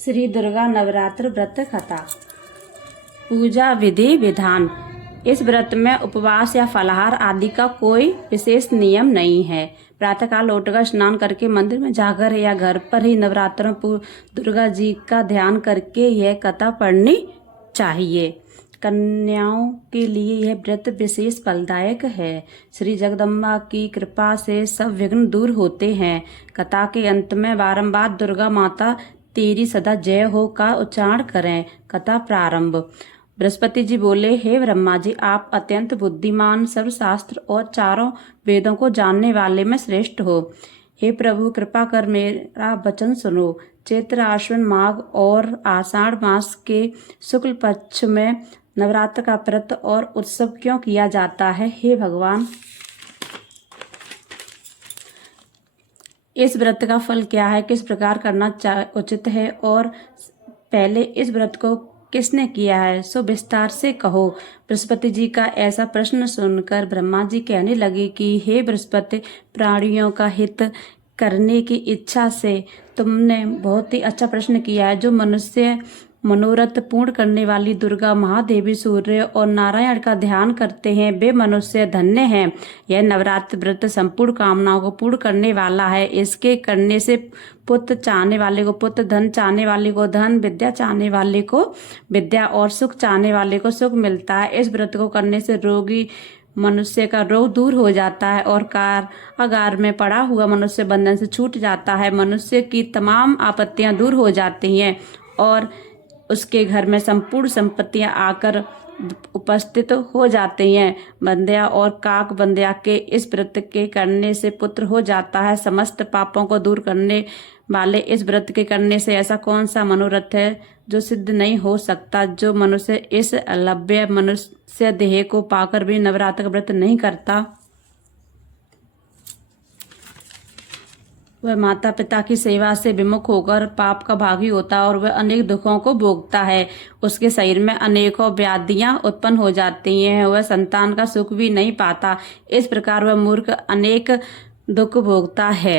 श्री दुर्गा नवरात्र व्रत कथा। पूजा विधि विधान। इस व्रत में उपवास या फलाहार आदि का कोई विशेष नियम नहीं है। प्रातःकाल उठकर स्नान करके मंदिर में जाकर या घर पर ही नवरात्रों दुर्गा जी का ध्यान करके यह कथा पढ़नी चाहिए। कन्याओं के लिए यह व्रत विशेष फलदायक है। श्री जगदम्बा की कृपा से सब विघ्न दूर होते हैं। कथा के अंत में बारंबार दुर्गा माता तेरी सदा जय हो का उच्चारण करें। कथा प्रारंभ। बृहस्पति जी बोले, हे ब्रह्मा जी, आप अत्यंत बुद्धिमान, सर्वशास्त्र और चारों वेदों को जानने वाले में श्रेष्ठ हो। हे प्रभु, कृपा कर मेरा वचन सुनो। चैत्र, आश्विन, माघ और आषाढ़ मास के शुक्ल पक्ष में नवरात्र का व्रत और उत्सव क्यों किया जाता है? हे भगवान, इस व्रत का फल क्या है? किस प्रकार करना उचित है? और पहले इस व्रत को किसने किया है, सो विस्तार से कहो। बृहस्पति जी का ऐसा प्रश्न सुनकर ब्रह्मा जी कहने लगे कि हे बृहस्पति, प्राणियों का हित करने की इच्छा से तुमने बहुत ही अच्छा प्रश्न किया है। जो मनुष्य मनोरथ पूर्ण करने वाली दुर्गा महादेवी, सूर्य और नारायण का ध्यान करते हैं, वे मनुष्य धन्य हैं। यह नवरात्र व्रत संपूर्ण कामनाओं को पूर्ण करने वाला है। इसके करने से पुत्र चाहने वाले को पुत्र, धन चाहने वाले को धन, विद्या चाहने वाले को विद्या और सुख चाहने वाले को सुख मिलता है। इस व्रत को करने से रोगी मनुष्य का रोग दूर हो जाता है और कारागार में पड़ा हुआ मनुष्य बंधन से छूट जाता है। मनुष्य की तमाम आपत्तियां दूर हो जाती हैं और उसके घर में संपूर्ण संपत्तियां आकर उपस्थित हो जाती हैं। बंध्या और काक बंध्या के इस व्रत के करने से पुत्र हो जाता है। समस्त पापों को दूर करने वाले इस व्रत के करने से ऐसा कौन सा मनोरथ है जो सिद्ध नहीं हो सकता? जो मनुष्य इस अलभ्य मनुष्य देह को पाकर भी नवरात्र का व्रत नहीं करता, वह माता पिता की सेवा से विमुख होकर पाप का भागी होता है और वह अनेक दुखों को भोगता है। उसके शरीर में अनेकों व्याधियां उत्पन्न हो जाती हैं। वह संतान का सुख भी नहीं पाता। इस प्रकार वह मूर्ख अनेक दुख भोगता है।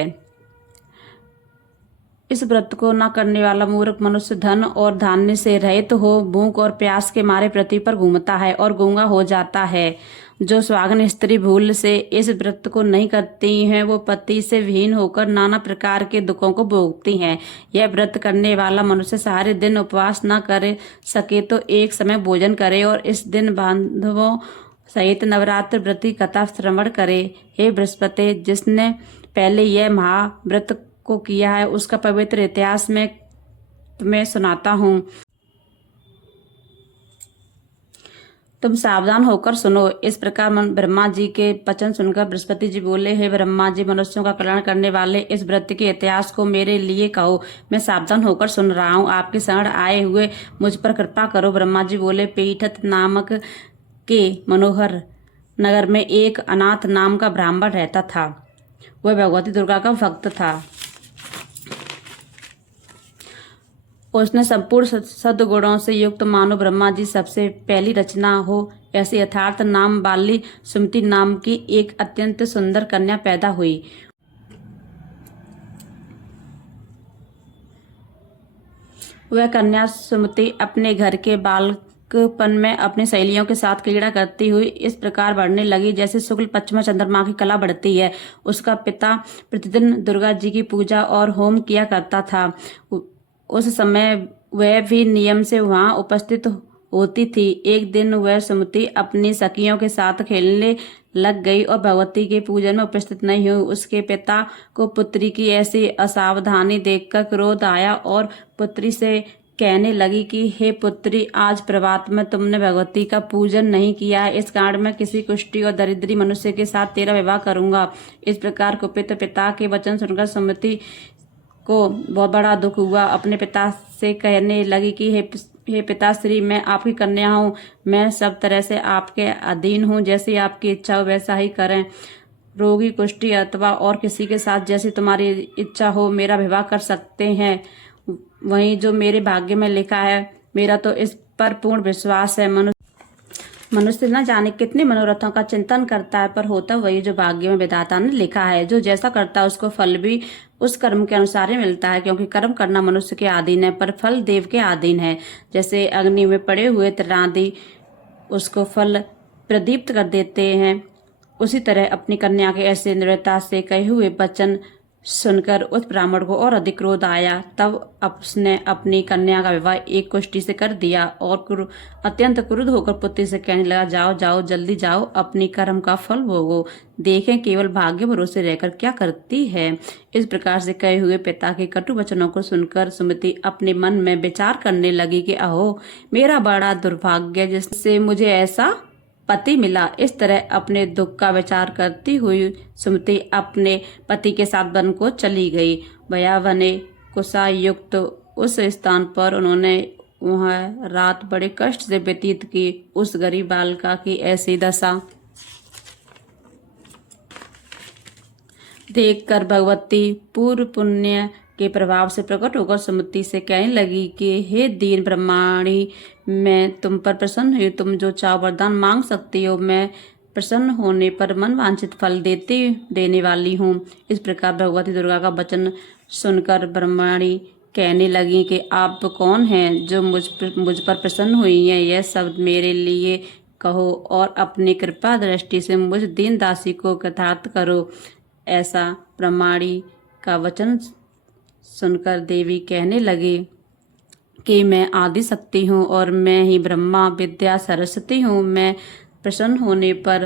इस व्रत को न करने वाला मूर्ख मनुष्य धन और धान्य से रहित हो भूख और प्यास के मारे पृथ्वी पर घूमता है और गूंगा हो जाता है। जो सुहागन स्त्री भूल से इस व्रत को नहीं करती हैं, वो पति से विहीन होकर नाना प्रकार के दुखों को भोगती हैं। यह व्रत करने वाला मनुष्य सारे दिन उपवास न कर सके तो एक समय भोजन करे और इस दिन बांधवों सहित नवरात्र व्रत की कथा श्रवण करे। हे बृहस्पति, जिसने पहले यह महाव्रत को किया है, उसका पवित्र इतिहास में तुम्हें सुनाता हूँ। तुम सावधान होकर सुनो। इस प्रकार ब्रह्मा जी के वचन सुनकर बृहस्पति जी बोले, हे ब्रह्मा जी, मनुष्यों का कल्याण करने वाले इस व्रत के इतिहास को मेरे लिए कहो। मैं सावधान होकर सुन रहा हूँ। आपके शरण आए हुए मुझ पर कृपा करो। ब्रह्मा जी बोले, पीठत नामक के मनोहर नगर में एक अनाथ नाम का ब्राह्मण रहता था। वह भगवती दुर्गा का भक्त था। उसने संपूर्ण सद्गुणों से युक्त मानो ब्रह्मा जी सबसे पहली रचना हो ऐसी यथार्थ नाम वाली सुमति नाम की एक अत्यंत सुंदर कन्या पैदा हुई। वह कन्या सुमति अपने घर के बालकपन में अपनी सहेलियों के साथ क्रीड़ा करती हुई इस प्रकार बढ़ने लगी जैसे शुक्ल पक्ष में चंद्रमा की कला बढ़ती है। उसका पिता प्रतिदिन दुर्गा जी की पूजा और होम किया करता था। उस समय वह भी नियम से वहां उपस्थित होती थी। एक दिन वह सुमति अपनी सखियों के साथ खेलने लग गई और भगवती के पूजन में उपस्थित नहीं हुई। उसके पिता को पुत्री की ऐसी असावधानी देखकर क्रोध आया और पुत्री से कहने लगी कि हे पुत्री, आज प्रभात में तुमने भगवती का पूजन नहीं किया है। इस कारण मैं किसी कुष्ठी और दरिद्री मनुष्य के साथ तेरा विवाह करूंगा। इस प्रकार कुपित पिता के वचन सुनकर सुमति को बहुत बड़ा दुख हुआ। अपने पिता से कहने लगी कि हे पिताश्री, मैं आपकी कन्या हूँ। मैं सब तरह से आपके अधीन हूँ। जैसी आपकी इच्छा हो वैसा ही करें। रोगी, कुष्ठी अथवा और किसी के साथ जैसी तुम्हारी इच्छा हो मेरा विवाह कर सकते हैं। वहीं जो मेरे भाग्य में लिखा है, मेरा तो इस पर पूर्ण विश्वास है। मनुष्य न जाने कितने मनोरथों का चिंतन करता है, पर होता वही जो भाग्य में विधाता ने लिखा है। जो जैसा करता है उसको फल भी उस कर्म के अनुसार ही मिलता है, क्योंकि कर्म करना मनुष्य के अधीन है, पर फल देव के अधीन है। जैसे अग्नि में पड़े हुए तृणादि उसको फल प्रदीप्त कर देते हैं, उसी तरह अपनी कन्या के ऐसे निर्दयता से कहे हुए वचन सुनकर उस ब्राह्मण को और अधिक क्रोध आया। तब उसने अपनी कन्या का विवाह एक कुष्ठी से कर दिया और अत्यंत क्रुद्ध होकर पुत्री से कहने लगा, जाओ जाओ जल्दी जाओ, अपनी कर्म का फल भोगो, देखें केवल भाग्य भरोसे रहकर क्या करती है। इस प्रकार से कहे हुए पिता के कटु वचनों को सुनकर सुमति अपने मन में विचार करने लगी कि अहो, मेरा बड़ा दुर्भाग्य जिससे मुझे ऐसा पति मिला। इस तरह अपने दुख का विचार करती हुई सुमति अपने पति के साथ वन को चली गई। भयावने कुशा युक्त उस स्थान पर उन्होंने वह रात बड़े कष्ट से व्यतीत की। उस गरीब बालिका की ऐसी दशा देखकर भगवती पूर्व पुण्य के प्रभाव से प्रकट होकर सुमति से कहने लगी कि हे दीन ब्रह्माणी, मैं तुम पर प्रसन्न हुई, तुम जो चाहो वरदान मांग सकती हो, मैं प्रसन्न होने पर मन वांछित फल देने वाली हूँ। इस प्रकार भगवती दुर्गा का वचन सुनकर ब्रह्माणी कहने लगी कि आप कौन हैं जो मुझ पर प्रसन्न हुई हैं, यह सब मेरे लिए कहो और अपनी कृपा दृष्टि से मुझ दीन दासी को कृतार्थ करो। ऐसा ब्रह्माणी का वचन सुनकर देवी कहने लगी कि मैं आदि शक्ति हूँ और मैं ही ब्रह्मा विद्या सरस्वती हूँ। मैं प्रसन्न होने पर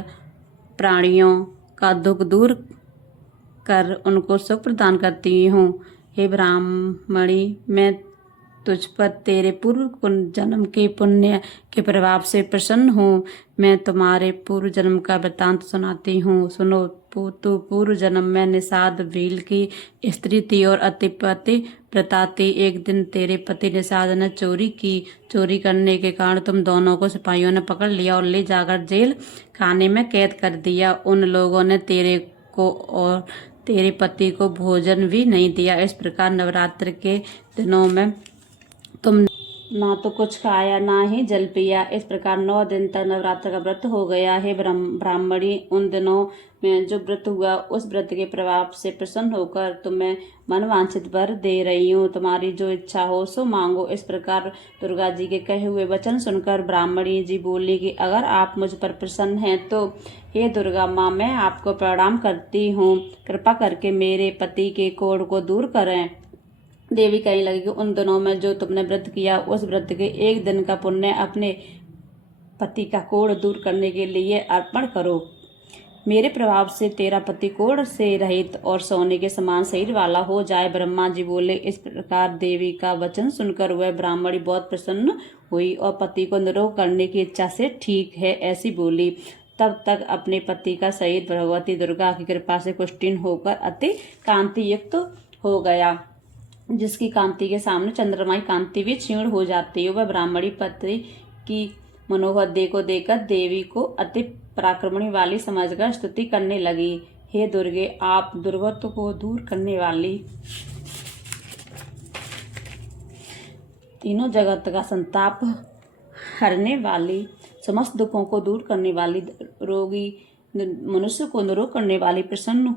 प्राणियों का दुख दूर कर उनको सुख प्रदान करती हूँ। हे ब्राह्मणी, मैं तुझ पर तेरे पूर्व जन्म के पुण्य के प्रभाव से प्रसन्न हूँ। मैं तुम्हारे पूर्व जन्म का वृत्तांत सुनाती हूँ, सुनो। तो पूर्व जन्म में निषाद भील की स्त्री थी और अतिपति प्रता थी। एक दिन तेरे पति निषाद ने चोरी की। चोरी करने के कारण तुम दोनों को सिपाहियों ने पकड़ लिया और ले जाकर जेल खाने में कैद कर दिया। उन लोगों ने तेरे को और तेरे पति को भोजन भी नहीं दिया। इस प्रकार नवरात्र के दिनों में तुम ना तो कुछ खाया ना ही जल पिया। इस प्रकार 9 दिन तक नवरात्र का व्रत हो गया। हे ब्राह्मणी, उन दिनों में जो व्रत हुआ उस व्रत के प्रभाव से प्रसन्न होकर तुम्हें मनवांछित वर दे रही हूँ। तुम्हारी जो इच्छा हो सो मांगो। इस प्रकार दुर्गा जी के कहे हुए वचन सुनकर ब्राह्मणी जी बोली कि अगर आप मुझ पर प्रसन्न हैं तो हे दुर्गा माँ, मैं आपको प्रणाम करती हूँ। कृपा करके मेरे पति के कोढ़ को दूर करें। देवी कहने लगी कि उन दिनों में जो तुमने व्रत किया उस व्रत के एक दिन का पुण्य अपने पति का कोढ़ दूर करने के लिए अर्पण करो। मेरे प्रभाव से तेरा पति कोढ़ से रहित और सोने के समान शरीर वाला हो जाए। ब्रह्मा जी बोले। इस प्रकार देवी का वचन सुनकर वह ब्राह्मणी बहुत प्रसन्न हुई और पति को निरोग करने की इच्छा से ठीक है ऐसी बोली। तब तक अपने पति का शरीर भगवती दुर्गा की कृपा से पुष्टिन होकर अति कांति युक्त हो गया, जिसकी कांति के सामने चंद्रमा की कांति भी क्षीण हो जाती है। वह ब्राह्मणी पति की मनोहर देह को देखकर देवी को अति पराक्रमणी वाली समझकर स्तुति करने लगी। हे दुर्गे, आप दुर्गत को दूर करने वाली, तीनों जगत का संताप हरने वाली, समस्त दुखों को दूर करने वाली, रोगी मनुष्य को निरोग करने वाली, प्रसन्न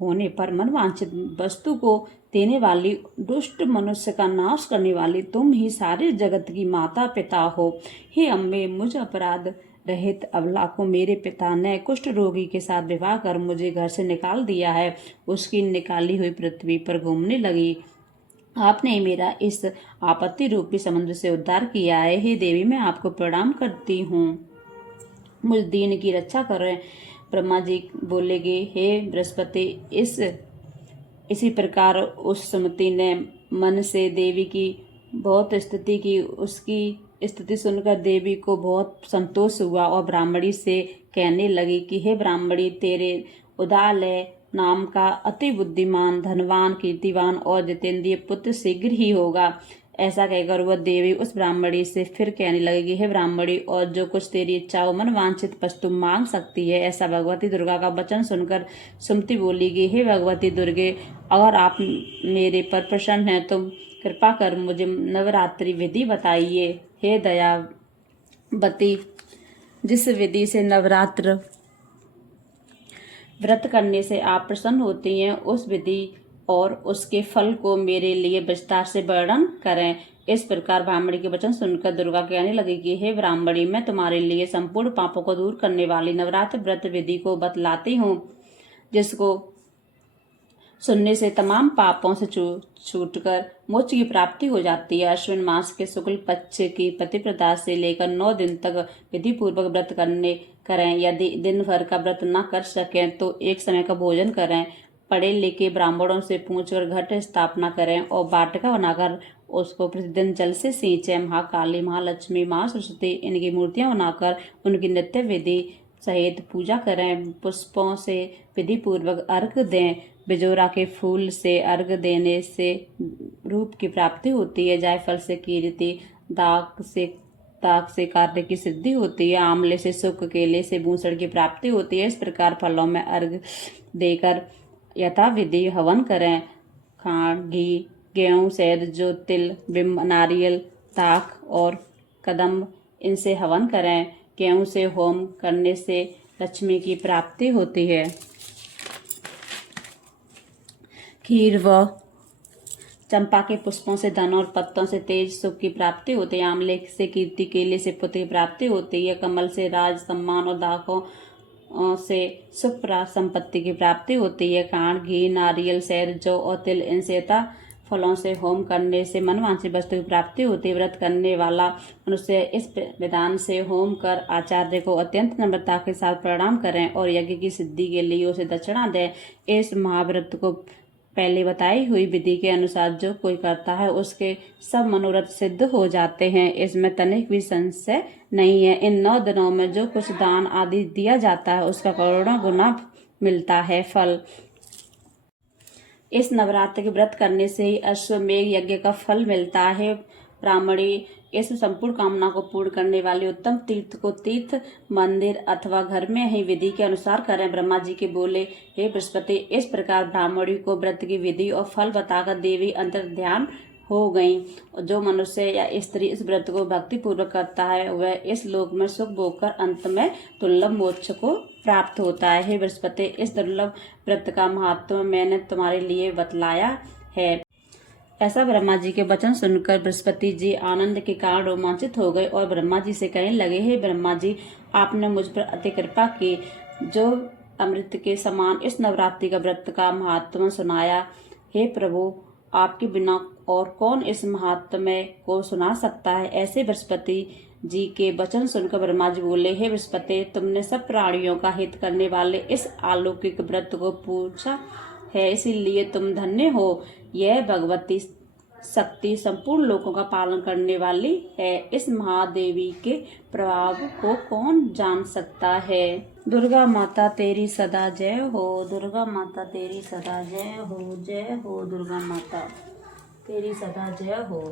होने पर मनवांछित वस्तु को देने वाली, दुष्ट मनुष्य का नाश करने वाली, तुम ही सारे जगत की माता पिता हो। हे अम्बे, मुझ अपराध रहित अबला को मेरे पिता ने कुष्ठ रोगी के साथ विवाह कर मुझे घर से निकाल दिया है। उसकी निकाली हुई पृथ्वी पर घूमने लगी। आपने मेरा इस आपत्ति रूपी समुद्र से उद्धार किया है। हे देवी, मैं आपको प्रणाम करती हूँ, मुझ दीन की रक्षा करें। ब्रह्मा जी बोलेगे, हे बृहस्पति, इसी प्रकार उस सुमति ने मन से देवी की बहुत स्तुति की। उसकी स्तुति सुनकर देवी को बहुत संतोष हुआ और ब्राह्मणी से कहने लगी कि हे ब्राह्मणी, तेरे उदालय नाम का अति बुद्धिमान, धनवान, कीर्तिवान और जितेंद्रिय पुत्र शीघ्र ही होगा। ऐसा कहकर वह देवी उस ब्राह्मणी से फिर कहने लगेगी, हे ब्राह्मणी, और जो कुछ तेरी इच्छा हो मन वांछित वस्तु मांग सकती है। ऐसा भगवती दुर्गा का वचन सुनकर सुमति बोलीगी, हे भगवती दुर्गे, अगर आप मेरे पर प्रसन्न हैं तो कृपा कर मुझे नवरात्रि विधि बताइए। हे दयावती, जिस विधि से नवरात्र व्रत करने से आप प्रसन्न होती हैं, उस विधि और उसके फल को मेरे लिए विस्तार से वर्णन करें। इस प्रकार ब्राह्मणी के वचन सुनकर दुर्गा कहने लगी कि हे ब्राह्मणी, मैं तुम्हारे लिए संपूर्ण पापों को दूर करने वाली नवरात्र व्रत विधि को बतलाती हूँ, जिसको सुनने से तमाम पापों से छूटकर मोक्ष की प्राप्ति हो जाती है। अश्विन मास के शुक्ल पक्ष की प्रतिपदा से लेकर 9 दिन तक विधि पूर्वक व्रत करें। यदि दिन भर का व्रत न कर सकें तो एक समय का भोजन करें। पढ़े लिखे ब्राह्मणों से पूछकर घट स्थापना करें और वाटिका बनाकर उसको प्रतिदिन जल से सींचें। महाकाली, महालक्ष्मी, माँ सरस्वती इनकी मूर्तियां बनाकर उनकी नित्य विधि सहित पूजा करें। पुष्पों से विधि पूर्वक अर्घ दें। बिजोरा के फूल से अर्घ देने से रूप की प्राप्ति होती है। जायफल से कीर्ति, दाग से कार्य की सिद्धि होती है। आंवले से सुख, केले से भूषण की प्राप्ति होती है। इस प्रकार फलों में अर्घ देकर यथाविधि हवन करें। खांड, घी, गेहूं, शहद, जो तिल, बिंब, नारियल, ताक और कदम्ब, इनसे हवन करें। गेहूं से होम करने से लक्ष्मी की प्राप्ति होती है। खीर व चंपा के पुष्पों से धन और पत्तों से तेज सुख की प्राप्ति होती है। आंवले से कीर्ति, केले से पुत्र की प्राप्ति होती है। कमल से राज, सम्मान और दाखों से सुख संपत्ति की प्राप्ति होती है। खांड, घी, नारियल, शहद, जौ और तिल, इनसे फलों से होम करने से मनवांछित वस्तु की प्राप्ति होती है। व्रत करने वाला मनुष्य इस विधान से होम कर आचार्य को अत्यंत नम्रता के साथ प्रणाम करें और यज्ञ की सिद्धि के लिए उसे दक्षिणा दें। इस महाव्रत को पहले बताई हुई विधि के अनुसार जो कोई करता है उसके सब मनोरथ सिद्ध हो जाते हैं। इसमें तनिक भी संशय नहीं है। इन 9 दिनों में जो कुछ दान आदि दिया जाता है उसका करोड़ों गुना मिलता है फल। इस नवरात्र के व्रत करने से ही अश्वमेघ यज्ञ का फल मिलता है। ब्राह्मणी, इस संपूर्ण कामना को पूर्ण करने वाले उत्तम तीर्थ को तीर्थ, मंदिर अथवा घर में ही विधि के अनुसार करें। ब्रह्मा जी के बोले, हे बृहस्पति, इस प्रकार ब्राह्मणी को व्रत की विधि और फल बताकर देवी अंतर ध्यान हो गई। जो मनुष्य या स्त्री इस व्रत को भक्ति पूर्वक करता है वह इस लोक में सुख भोगकर अंत में दुर्लभ मोक्ष को प्राप्त होता है। हे बृहस्पति, इस दुर्लभ व्रत का महत्व मैंने तुम्हारे लिए बतलाया है। ऐसा ब्रह्मा जी के वचन सुनकर बृहस्पति जी आनंद के कारण रोमांचित हो गए और ब्रह्मा जी से कहने लगे, हे ब्रह्मा जी, आपने मुझ पर अति कृपा की। जो अमृत के समान इस नवरात्रि का व्रत का महात्म सुनाया। हे प्रभु, आपके बिना और कौन इस महात्म्य को सुना सकता है। ऐसे बृहस्पति जी के वचन सुनकर ब्रह्मा जी बोले, हे बृहस्पति, तुमने सब प्राणियों का हित करने वाले इस अलौकिक व्रत को पूछा है, इसीलिए तुम धन्य हो। यह भगवती शक्ति संपूर्ण लोकों का पालन करने वाली है। इस महादेवी के प्रभाव को कौन जान सकता है। दुर्गा माता तेरी सदा जय हो। दुर्गा माता तेरी सदा जय हो। जय हो दुर्गा माता तेरी सदा जय हो।